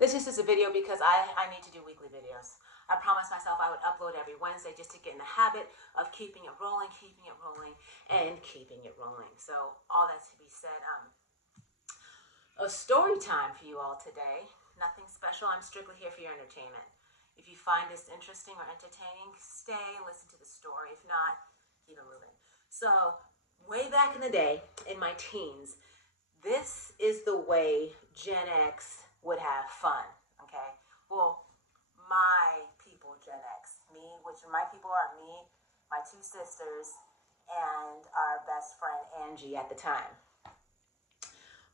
This is just a video because I need to do weekly videos. I promised myself I would upload every Wednesday just to get in the habit of keeping it rolling, and keeping it rolling. So all that to be said, a story time for you all today. Nothing special. I'm strictly here for your entertainment. If you find this interesting or entertaining, stay and listen to the story. If not, keep it moving. So way back in the day, in my teens, this is the way Gen X would have fun, okay? Well, my people, Gen X, me, which my people are me, my two sisters, and our best friend, Angie, at the time.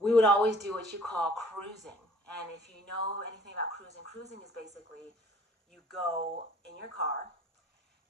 We would always do what you call cruising. And if you know anything about cruising is basically you go in your car,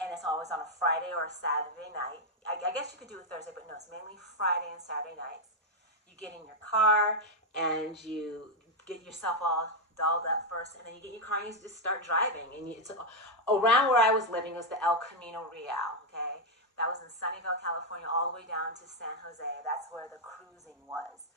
and it's always on a Friday or a Saturday night. I guess you could do a Thursday, but no, it's mainly Friday and Saturday nights. You get in your car, and you get yourself all dolled up first, and then you get in your car and you just start driving. And it's around where I was living was the El Camino Real, okay? That was in Sunnyvale, California, all the way down to San Jose. That's where the cruising was.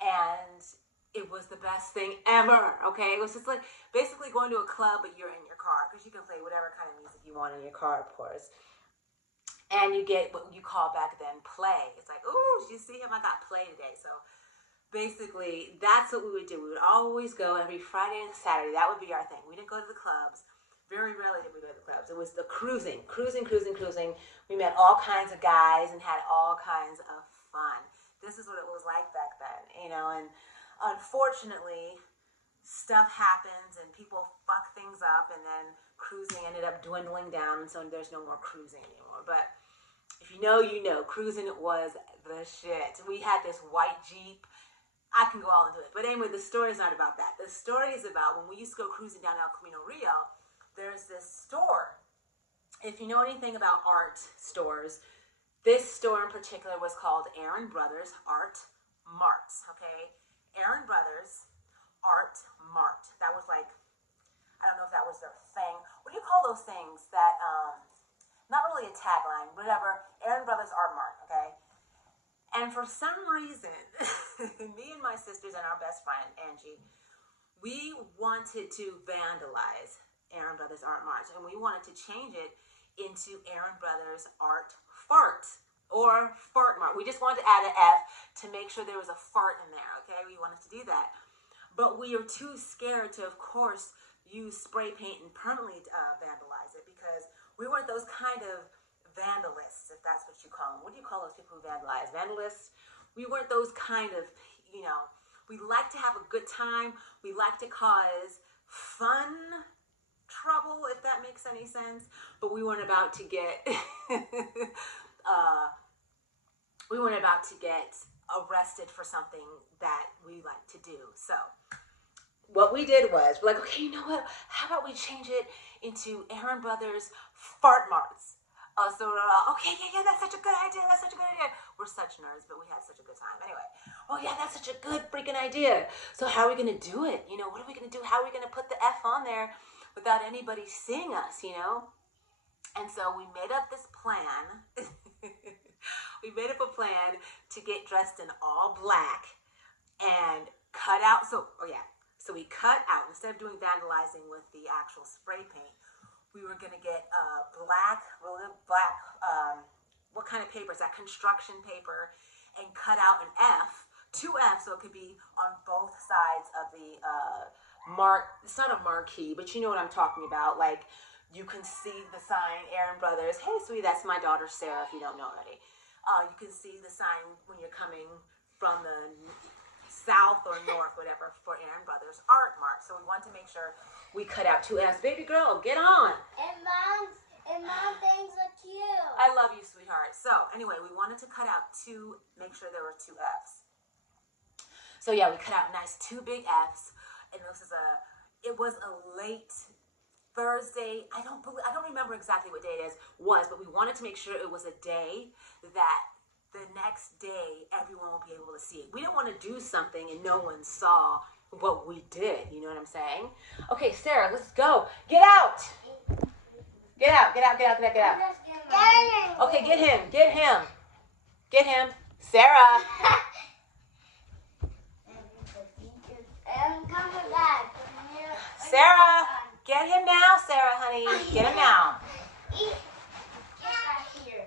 And it was the best thing ever, okay? It was just like basically going to a club, but you're in your car because you can play whatever kind of music you want in your car, of course. And you get what you call back then play. It's like, ooh, did you see him? I got play today. So basically, that's what we would do. We would always go every Friday and Saturday. That would be our thing. We didn't go to the clubs. Very rarely did we go to the clubs. It was the cruising. We met all kinds of guys and had all kinds of fun. This is what it was like back then, you know. And unfortunately, stuff happens and people fuck things up, and then cruising ended up dwindling down, and so there's no more cruising anymore. But if you know, you know, cruising was the shit. We had this white Jeep. I can go all into it. But anyway, the story is not about that. The story is about when we used to go cruising down El Camino Real, there's this store. If you know anything about art stores, this store in particular was called Aaron Brothers Art Marts, okay? Aaron Brothers Art Mart. That was like, I don't know if that was their thing. What do you call those things that, not really a tagline, whatever, Aaron Brothers Art Mart, okay? And for some reason, me and my sisters and our best friend, Angie, we wanted to vandalize Aaron Brothers Art Mart, and we wanted to change it into Aaron Brothers Art Fart, or Fart Mart. We just wanted to add an F to make sure there was a fart in there, okay? We wanted to do that. But we were too scared to, of course, use spray paint and permanently vandalize it, because we weren't those kind of vandalists, if that's what you call them. What do you call those people who vandalize? Vandalists? We weren't those kind of, you know, we like to have a good time. We like to cause fun trouble, if that makes any sense. But we weren't about to get, arrested for something that we like to do. So what we did was, we're like, okay, you know what? How about we change it into Aaron Brothers Fart Marts? So we're all, okay, yeah, that's such a good idea. We're such nerds, but we had such a good time. Anyway, oh yeah, that's such a good freaking idea. So how are we going to do it? You know, what are we going to do? How are we going to put the F on there without anybody seeing us, you know? And so we made up this plan. We made up a plan to get dressed in all black and cut out. So we cut out, instead of doing vandalizing with the actual spray paint, we were going to get black, what kind of paper? It's that construction paper, and cut out an F, 2F, so it could be on both sides of the it's not a marquee, but you know what I'm talking about. Like, you can see the sign, Aaron Brothers. Hey, sweetie, that's my daughter, Sarah, if you don't know already. You can see the sign when you're coming from the south or north, whatever, for Aaron Brothers Art Mart. So we wanted to make sure we cut out 2Fs. Baby girl, get on. And mom thinks are cute. I love you, sweetheart. So anyway, we wanted to cut out make sure there were 2Fs. So yeah, we cut out nice 2 big Fs, and it was a late Thursday. I don't remember exactly what day it was, but we wanted to make sure it was a day that the next day everyone will be able to see it. We didn't want to do something and no one saw what we did. You know what I'm saying? Okay, Sarah, let's go. Get out. Get out. Okay, get him. Sarah. I'm coming back. Sarah, get him now, Sarah, honey. Get him now. Get back here.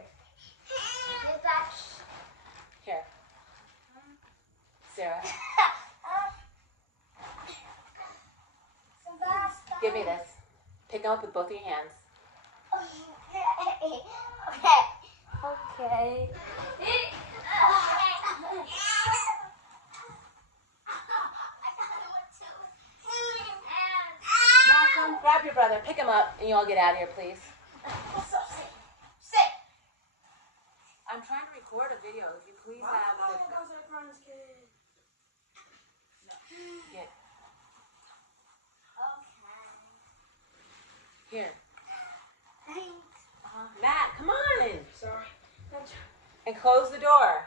Get back. Here. Sarah, give me this. Pick him up with both of your hands. Okay. Malcolm, grab your brother. Pick him up, and you all get out of here, please. Sit. I'm trying to record a video. If you please have the... Get. Here. Matt, come on. Sorry. And close the door.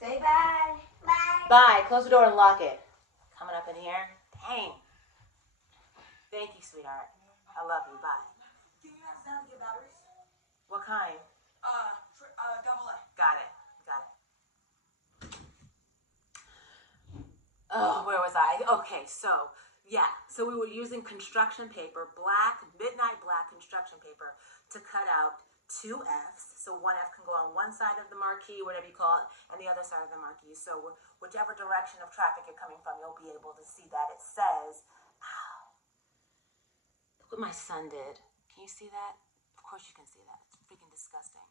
Say bye. Bye. Bye. Close the door and lock it. Coming up in here. Dang. Thank you, sweetheart. I love you. Bye. Can you ask them to get batteries? What kind? Double A. Got it. Got it. Oh, where was I? Okay, so, yeah. So we were using construction paper, midnight black construction paper, to cut out 2 Fs. So one F can go on one side of the marquee, whatever you call it, and the other side of the marquee. So whichever direction of traffic you're coming from, you'll be able to see that. It says, ow. Look what my son did. Can you see that? Of course you can see that. It's freaking disgusting.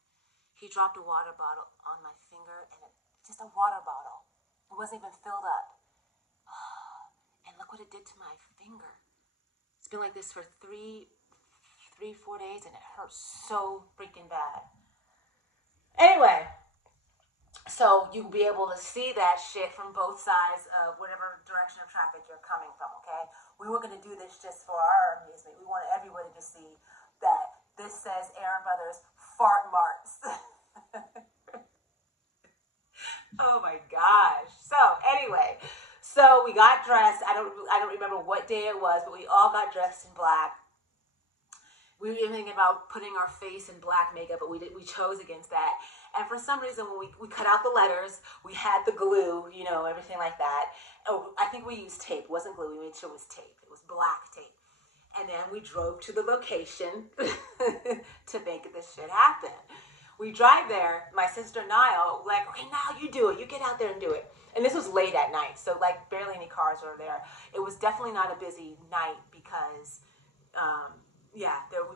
He dropped a water bottle on my finger, and just a water bottle. It wasn't even filled up. And look what it did to my finger. It's been like this for 4 days, and it hurts so freaking bad. Anyway, so you'll be able to see that shit from both sides of whatever direction of traffic you're coming from, okay? We were going to do this just for our amusement. We wanted everybody to see that this says Aaron Brothers fart marks. Oh my gosh. So anyway, so we got dressed. I don't remember what day it was, but we all got dressed in black. We were even thinking about putting our face in black makeup, but we chose against that. And for some reason, when we cut out the letters, we had the glue, you know, everything like that. Oh, I think we used tape. It wasn't glue. We made sure it was tape. It was black tape. And then we drove to the location to make this shit happen. We drive there, my sister Niall, like, okay, Niall, you do it. You get out there and do it. And this was late at night, so like barely any cars were there. It was definitely not a busy night because, we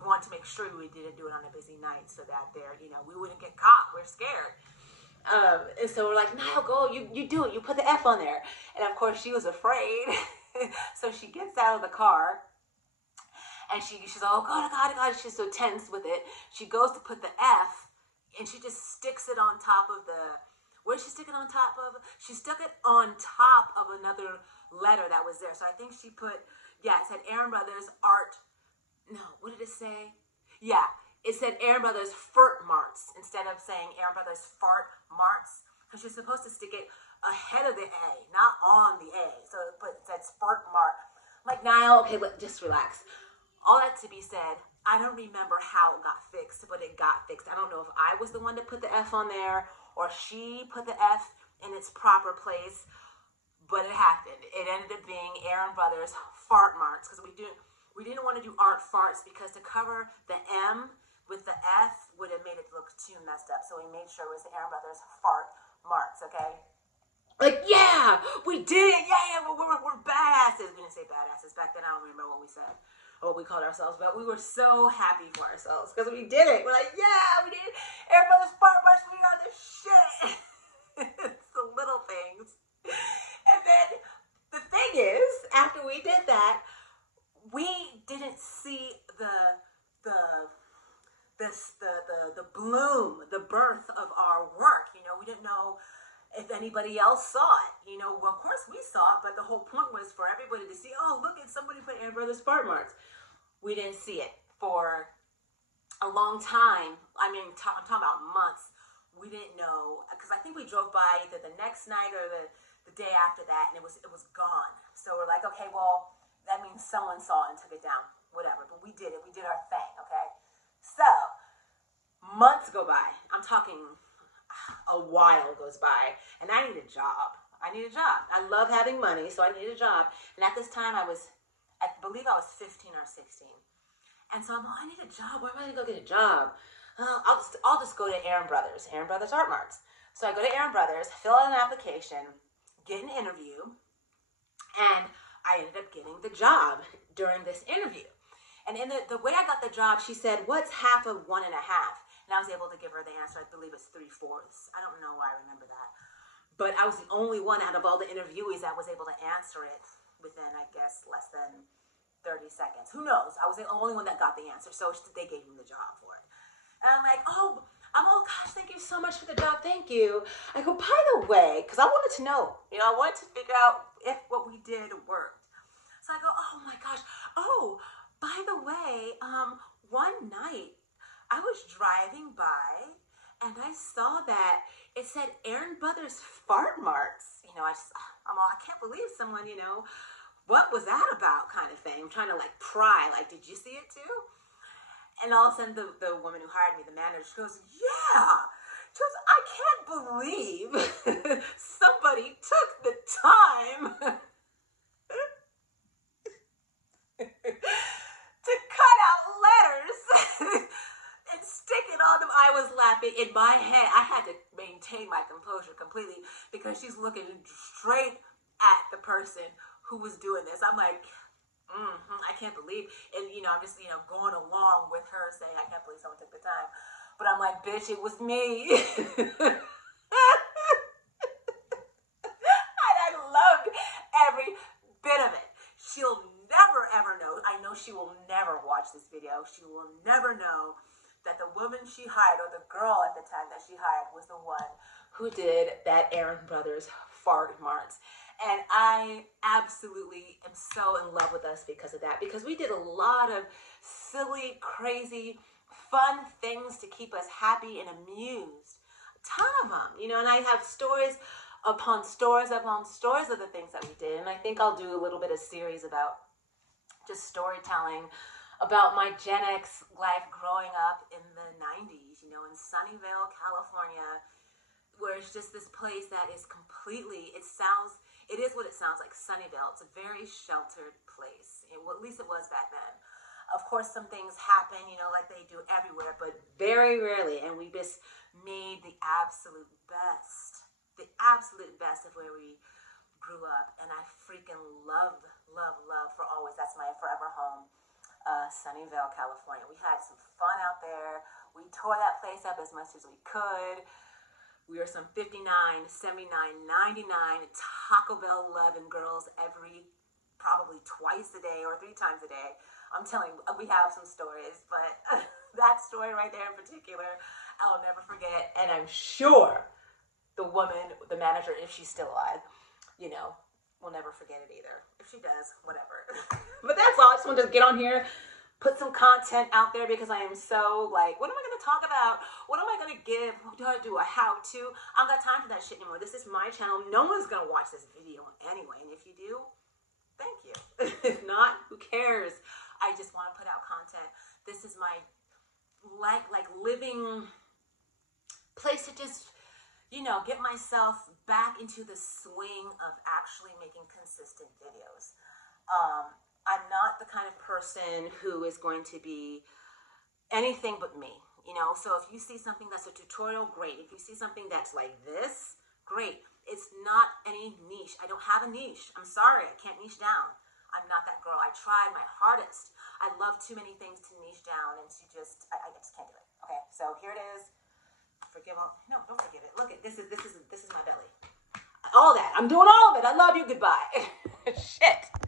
wanted to make sure we didn't do it on a busy night so that we wouldn't get caught. We're scared. And so we're like, Niall, go, you do it. You put the F on there. And of course she was afraid. So she gets out of the car. And she's like, oh, God, God, God. She's so tense with it. She goes to put the F, and she just sticks it on top of what did she stick it on top of? She stuck it on top of another letter that was there. So I think she put, it said Aaron Brothers Art. No, what did it say? Yeah, it said Aaron Brothers Fart Marks instead of saying Aaron Brothers Fart Marks. Because you're supposed to stick it ahead of the A, not on the A. So it said Fart Mark. I'm like, Niall, okay, just relax. All that to be said, I don't remember how it got fixed, but it got fixed. I don't know if I was the one that put the F on there or she put the F in its proper place, but it happened. It ended up being Aaron Brothers Fart Marks because we didn't want to do art farts because to cover the M with the F would have made it look too messed up. So we made sure it was Aaron Brothers Fart Marks, okay? Like, yeah, we did it. Yeah, we're badasses. We didn't say badasses. Back then, I don't remember what we said. What we called ourselves, but we were so happy for ourselves because we did it. We're like, yeah, we did it. Aaron Brothers Fart Marks, we are the shit. It's the little things. And then the thing is, after we did that, we didn't see the bloom, the birth of our work. We didn't know if anybody else saw it. Well, of course we saw it, but the whole point was for everybody to see, oh, look at somebody put Aaron Brothers Fart Marks. We didn't see it for a long time. I mean, I'm talking about months. We didn't know, because I think we drove by either the next night or the day after that, and it was gone. So we're like, okay, well, that means someone saw it and took it down, whatever. But we did it. We did our thing, okay? So months go by. I'm talking a while goes by, and I need a job. I love having money, so I need a job. And at this time, I was I believe I was 15 or 16. And so I'm like, I need a job. Where am I going to go get a job? I'll just go to Aaron Brothers Art Marks. So I go to Aaron Brothers, fill out an application, get an interview, and I ended up getting the job during this interview. And in the way I got the job, she said, what's half of 1.5? And I was able to give her the answer. I believe it's 3/4. I don't know why I remember that. But I was the only one out of all the interviewees that was able to answer it within, I guess, less than 30 seconds. Who knows? I was the only one that got the answer, so they gave me the job for it. And I'm like, oh gosh, thank you so much for the job, thank you. I go, by the way, because I wanted to know, I wanted to figure out if what we did worked. So I go, oh my gosh, by the way, one night I was driving by and I saw that it said Aaron Brothers Fart Marks. I can't believe someone, what was that about kind of thing. I'm trying to pry, did you see it too? And all of a sudden the woman who hired me, the manager, she goes, yeah. She goes, I can't believe somebody took the time to cut out letters and stick it on them. I was laughing in my head. I had to maintain my composure completely because she's looking straight at the person who was doing this. I'm like, I can't believe, and I'm just going along with her saying I can't believe someone took the time, but I'm like, bitch, it was me. And I loved every bit of it. She'll never ever know. I know she will never watch this video. She will never know that the woman she hired, or the girl at the time that she hired, was the one who did that Aaron Brothers Fart Marks. And I absolutely am so in love with us because of that. Because we did a lot of silly, crazy, fun things to keep us happy and amused. A ton of them, and I have stories upon stories upon stories of the things that we did. And I think I'll do a little bit of series about just storytelling about my Gen X life growing up in the 90s, in Sunnyvale, California, where it's just this place that is completely, it is what it sounds like, Sunnyvale. It's a very sheltered place. At least it was back then. Of course, some things happen, like they do everywhere, but very rarely. And we just made the absolute best of where we grew up. And I freaking love for always. That's my forever home, Sunnyvale, California. We had some fun out there. We tore that place up as much as we could. We were some 59, 79, 99 Taco Bell loving girls probably twice a day or 3 times a day. I'm telling you, we have some stories, but that story right there in particular, I'll never forget. And I'm sure the woman, the manager, if she's still alive, will never forget it either. If she does, whatever. But that's all. I just wanted to get on here, put some content out there because I am so what am I going to talk about? What am I going to give? How to do a how-to? I don't got time for that shit anymore. This is my channel. No one's going to watch this video anyway. And if you do, thank you. If not, who cares? I just want to put out content. This is my living place to just, get myself back into the swing of actually making consistent videos. I'm not the kind of person who is going to be anything but me, So if you see something that's a tutorial, great. If you see something that's like this, great. It's not any niche. I don't have a niche. I'm sorry. I can't niche down. I'm not that girl. I tried my hardest. I love too many things to niche down and to just, I just can't do it. Okay, so here it is. No, don't forgive it. Look at this is my belly. All that. I'm doing all of it. I love you. Goodbye. Shit.